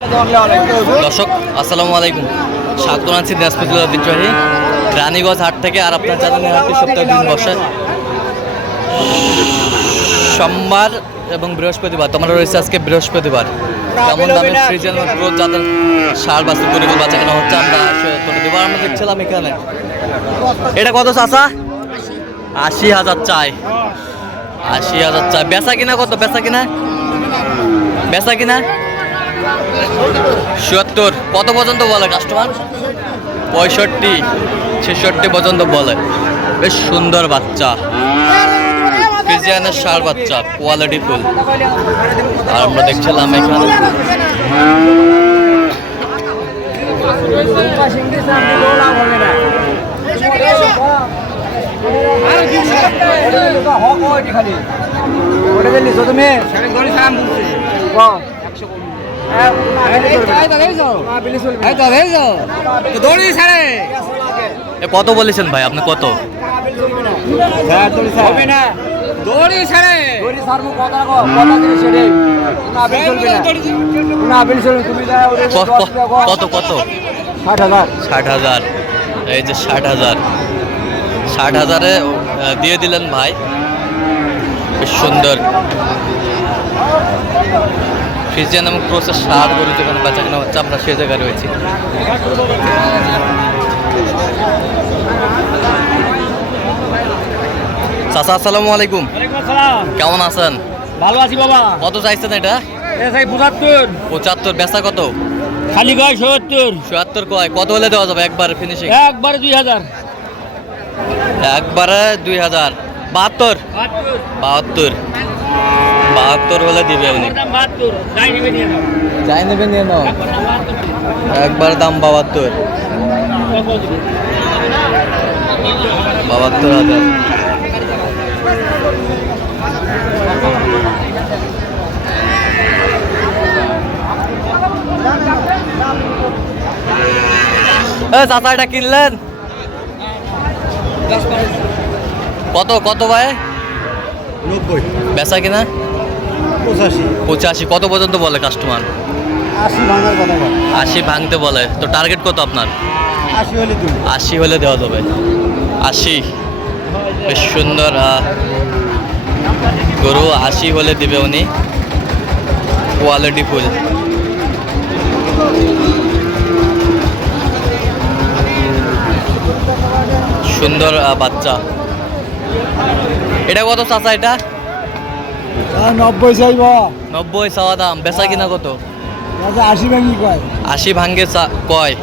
দর্শক আসসালামু আলাইকুম, স্বাগত জানাচ্ছি দিনাজপুর ঐতিহ্যবাহী রানীগঞ্জ হাট থেকে। আর আপনার জানেন হাটটি সপ্তাহে দিন বসে সোমবার এবং বৃহস্পতিবার। তোমরা রয়েছে আজকে বৃহস্পতিবার। কেমন দামে ফ্রিজের গ্রোথ যাদের সার বাস্তু গরিব বাচ্চা কেনা হচ্ছে আমরা করে দেবো। আমরা দেখছিলাম এখানে এটা কত চাচা? ৮০,০০০ চাই, ৮০,০০০ চাই। বেচা কিনা কত? বেচা কিনা ৭০। কত পর্যন্ত বলে কাস্টমার? ৬৫, ৬৬ পর্যন্ত বলে। বেশ সুন্দর বাচ্চা, ফ্রিজিয়ানের ষাঁড় বাচ্চা, কোয়ালিটি ফুল। আর আমরা দেখছিলাম এখানে কত বলেছেন ভাই আপনি? কত? কত কত? ৬০,০০০। এই যে ৬০,০০০, ৬০,০০০-এ দিয়ে দিলেন ভাই। বেশ সুন্দর ফ্রিজিয়ান এবং ক্রসের ষাঁড় গরু যেখানে বেচা কেনা হচ্ছে আমরা সেই জায়গায় রয়েছি। চাচা আসসালামু আলাইকুম, কেমন আছেন? ভালো আছি বাবা। কত চাইছেন এটা? ৭৫। বেচা কত? খালি কয় ৭০। ৭০ কয়? কত হলে দেওয়া যাবে একবার ফিনিশিং? একবারে ২০০০। একবারে ২০০০। ৭২, ৭২ হলে দিবে উনি। যাই নেবে নিয়ে নাও। একবার দাম ৭২, ৭২,০০০। চাচা এটা কিনলেন কত? কত ভাই? ৯০। বেচা কিনা ৮৫। কত পর্যন্ত বলে কাস্টমার? ৮০ ভাঙার কথা বল। ৮০ ভাঙতে বলে। তো টার্গেট কত আপনার? ৮০ হলে তুমি। ৮০ হলে দেওয়া যাবে। ৮০। বেশ সুন্দর গরু, ৮০ হলে দিবে উনি। Quality full. সুন্দর বাচ্চা। এটা কত চাচা? এটা ৯০ চাইব। ৯০ চাওয়া দাম। বেচা কিনা কত? ৮০ ভাঙি কয়। ৮০ ভাঙ্গে কয়।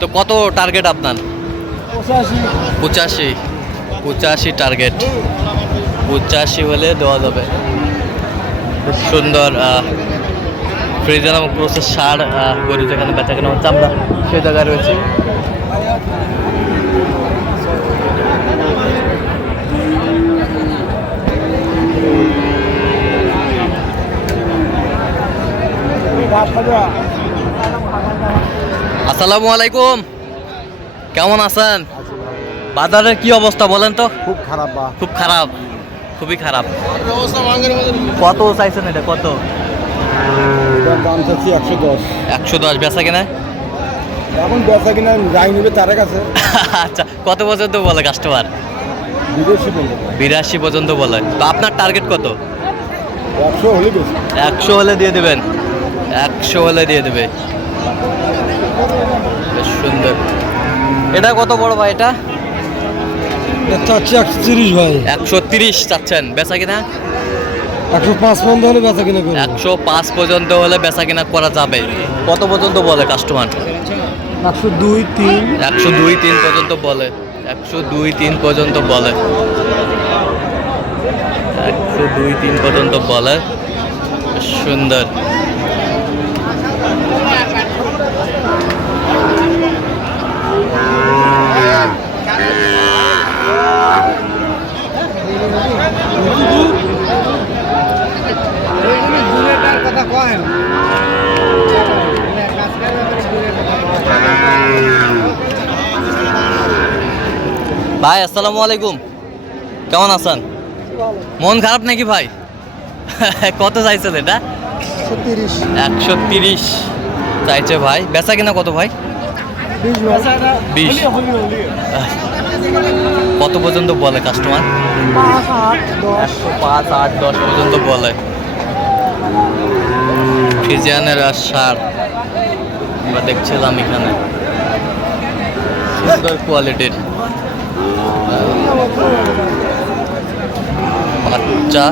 তো কত টার্গেট আপনার? ৮৫। 85 টার্গেট। 85 হলে দেওয়া যাবে। খুব সুন্দর ফ্রিজিয়ান এবং ক্রসের ষাঁড় গরু যেখানে বেচা কেনা হচ্ছে আমরা সেই জায়গায় রয়েছি। আসসালামু আলাইকুম, কেমন আছেন? বাজারের কি অবস্থা বলেন তো? খুব খারাপ। খুব খারাপ, খুবই খারাপ। কত চাইছেন এটা? কত দাম চাচ্ছি? ১১০। ১১০। বেচা কিনা? এখন বেচা কিনা যাই নেবে তার কাছে। আচ্ছা, কত পর্যন্ত বলে কাস্টমার? ৮২ পর্যন্ত বলে। তো আপনার টার্গেট কত? ১০০ হলে বেশি। ১০০ হলে দিয়ে দেবেন। ১০০ হলে দিয়ে দেবে। বেশ সুন্দর। এটা কত বড় ভাই? এটা চাচ্ছি ১৩০ ভাই। ১৩০ চাচ্ছেন। বেচা কিনা? ১০৫ পর্যন্ত হলে বেচা কিনা করবো। ১০৫ পর্যন্ত হলে বেচা কিনা করা যাবে। কত পর্যন্ত বলে কাস্টমার? ১০২, ৩। ১০২, ৩ পর্যন্ত বলে। ১০২, ৩ পর্যন্ত বলে। ১০২, ৩ পর্যন্ত বলে। সুন্দর। ভাই আসসালামু আলাইকুম, কেমন আছেন? মন খারাপ নাকি ভাই? কত চাইছেন এটা? 130। 130। চাইছে ভাই, বেচা কিনা কত ভাই? 20। কত পর্যন্ত বলে কাস্টমার? 5, 8, 10 পর্যন্ত বলে। ফ্রিজিয়ানের আর সার আমরা দেখছিলাম এখানে, সুন্দর কোয়ালিটির বাচ্চা।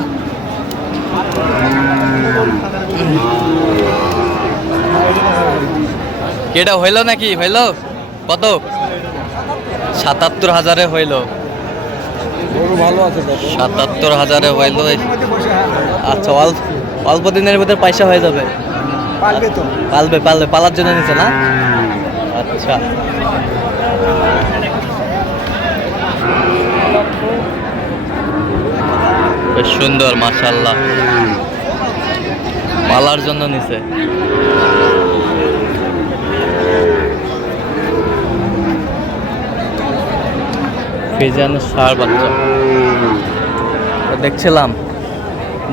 এটা হইল নাকি? হইল কত? 77,000 হইল। গরু ভালো আছে দাদা। 77,000 হইল। আচ্ছা, অল্প দিনের ভিতরে পয়সা হয়ে যাবে। পারবে তো? পালবে, পালার জন্য নিছে না? আচ্ছা, বেশ সুন্দর, মাশাআল্লাহ, পালার জন্য নিছে। ফ্রিজিয়ানের ষাঁড় বাচ্চা দেখছিলাম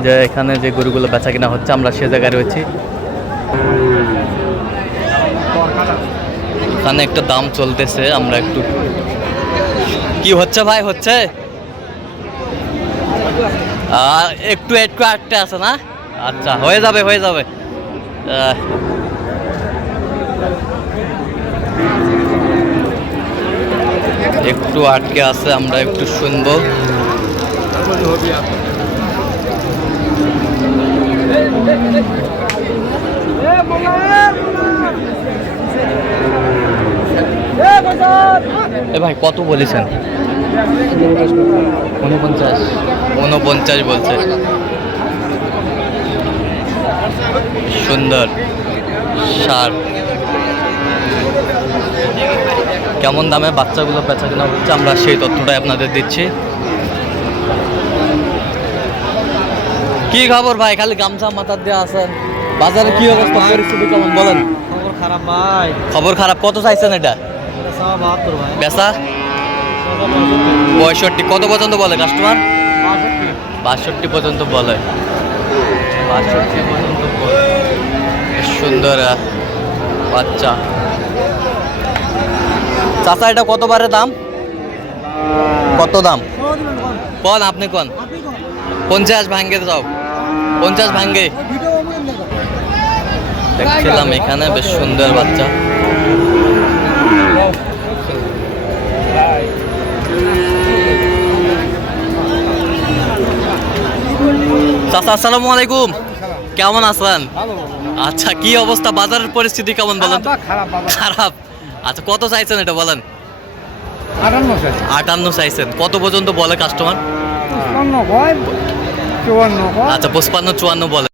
যে এখানে যে গরুগুলো বেচা কিনা হচ্ছে, আমরা সে জায়গায় রয়েছি। এখানে একটা দাম চলতেছে, আমরা একটু, কি হচ্ছে ভাই? হচ্ছে একটু আটকে আছে না? আচ্ছা, হয়ে যাবে। একটু আটকে আছে, আমরা একটু শুনবো। এ ভাই, কত বলেছেন? 49 বলছে। সুন্দর ষাঁড়। কেমন দামে বাচ্চাগুলো বেচা কেনা হচ্ছে, আমরা সেই তথ্যটাই আপনাদের দিচ্ছি। কি খবর ভাই? খালি গামছা মাথার দিয়ে আছেন, বাজারে কি অবস্থা, পরিস্থিতি কেমন বলেন? খবর খারাপ ভাই। খবর খারাপ। কত চাইছেন এটা? 72 ভাই। বেচা 65। কত পর্যন্ত বলে কাস্টমার? 62 পর্যন্ত বলে। 62 পর্যন্ত বলে। বেশ সুন্দর বাচ্চা। চাচা, এটা কত বারে দাম? কত দাম কোন? আপনি কোন? 50 ভাঙ্গে যাও, 50 ভাঙ্গে। দেখছিলাম এখানে বেশ সুন্দর বাচ্চা। চাচা, আসসালামু আলাইকুম, কেমন আছেন? আচ্ছা, কি অবস্থা, বাজারের পরিস্থিতি কেমন বলেন? খারাপ। আচ্ছা, কত চাইছেন এটা বলেন? 58 চাইছেন। কত পর্যন্ত বলে কাস্টমার? 55 54। আচ্ছা, 55, 54 বলে।